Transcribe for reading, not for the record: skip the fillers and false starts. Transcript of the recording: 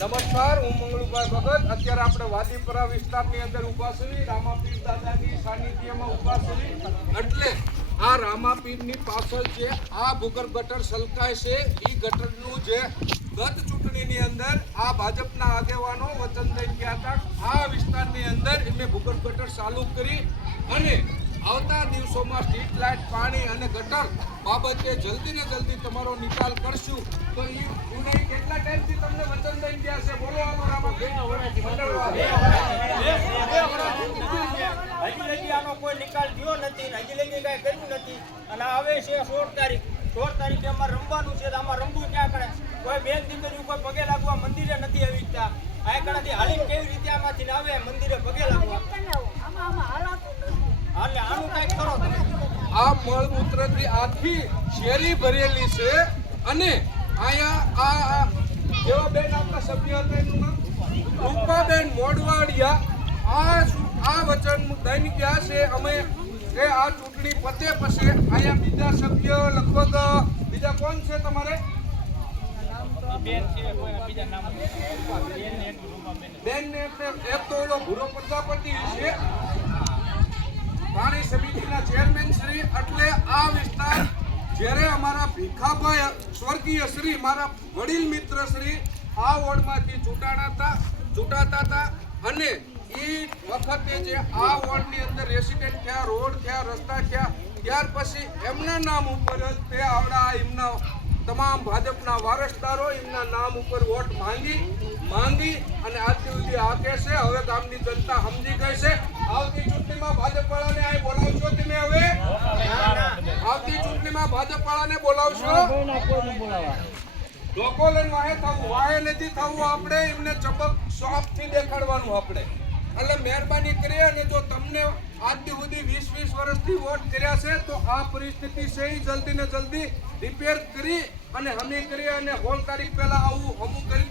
નમસ્કાર, હું મંગળુભાઈ ભગત. અત્યારે આપણે વાદીપરા વિસ્તારની અંદર ઊભા છીએ, રામાપીર દાદાની સાનિધ્યમાં ઊભા છીએ. એટલે આ રામાપીરની પાછળ જે આ ભૂગર્ભ ગટર છલકાય છે, એ ગટરનું જે ગત ચૂંટણીની અંદર આ ભાજપના આગેવાનો વચન દઈ ગયા હતા, આ વિસ્તારની અંદર એમને ભૂગર્ભ ગટર ચાલુ કરી અને આવતા દિવસોમાં સ્ટ્રીટ લાઇટ, પાણી અને ગટર બાબતે જલ્દી ને જલ્દી તમારો નિકાલ કરશું. તો એ કેટલા ટાઈમથી તમને વચન દઈ ગયા છે? બોલો. હજી લગી આનો કોઈ નિકાલ થયો નથી, હજી લગી કઈ કર્યું નથી. અને હવે છે 16 તારીખે અમારે રમવાનું છે. આમાં રમવું ક્યાં કરે? કોઈ બેન દીકરીઓ કોઈ પગે લાગવા મંદિરે નથી આવી શકતા. આ કણાથી હાલી કેવી રીતે આમાંથી આવે મંદિરે પગે લાગવા? એટલે આનું કઈક કરો તમે. આ મળમૂત્રથી આખી શેરી ભરેલી છે અને અહીંયા આ કેવા બેન આપણા સભ્ય હતા, એનું નામ રૂપાબેન મોડવાડિયા, આ વચન દઈને ગયા છે અમે કે આ ચૂંટણી પતે પછી અહીંયા બીજા સભ્ય લગભગ બીજા કોણ છે તમારે? બેન ને એક તો ઓલો ભૂરો પ્રજાપતિ છે, પાણી સમિતિના ચેરમેન શ્રી. એટલે આ વિસ્તાર જ્યારે અમારા ભીખાભાઈ સ્વર્ગીય શ્રી મારા વડીલ મિત્ર શ્રી આ વોર્ડમાંથી ચૂંટાતા હતા અને એ વખતે જે આ વોર્ડની અંદર રેસિડેન્ટ થયા, રોડ થયા, રસ્તા થયા, ત્યાર પછી એમના નામ ઉપર જ તે આવડા એમના તમામ ભાજપના વારસદારો એમના નામ ઉપર વોટ માંગી અને આજ સુધી હાકે છે. હવે ગામની જનતા સમજી ગઈ છે. આવતી ચૂંટણીમાં ભાજપ વાળાને આ બોલાવશો તમે? હવે આવતી ચૂંટણીમાં ભાજપ વાળાને બોલાવશો? લોકો લઈને વાહે નથી થવું. આપણે એમને ચબક શોપથી દેખાડવાનું. આપણે એટલે મહેરબાની કરી અને જો તમને આજ સુધી 20 વર્ષથી વોટ કર્યા છે તો આ પરિસ્થિતિ છે એ જલ્દી ને જલ્દી રિપેર કરી અને હમી કરી અને 16 તારીખ પહેલા આવું હમું કરી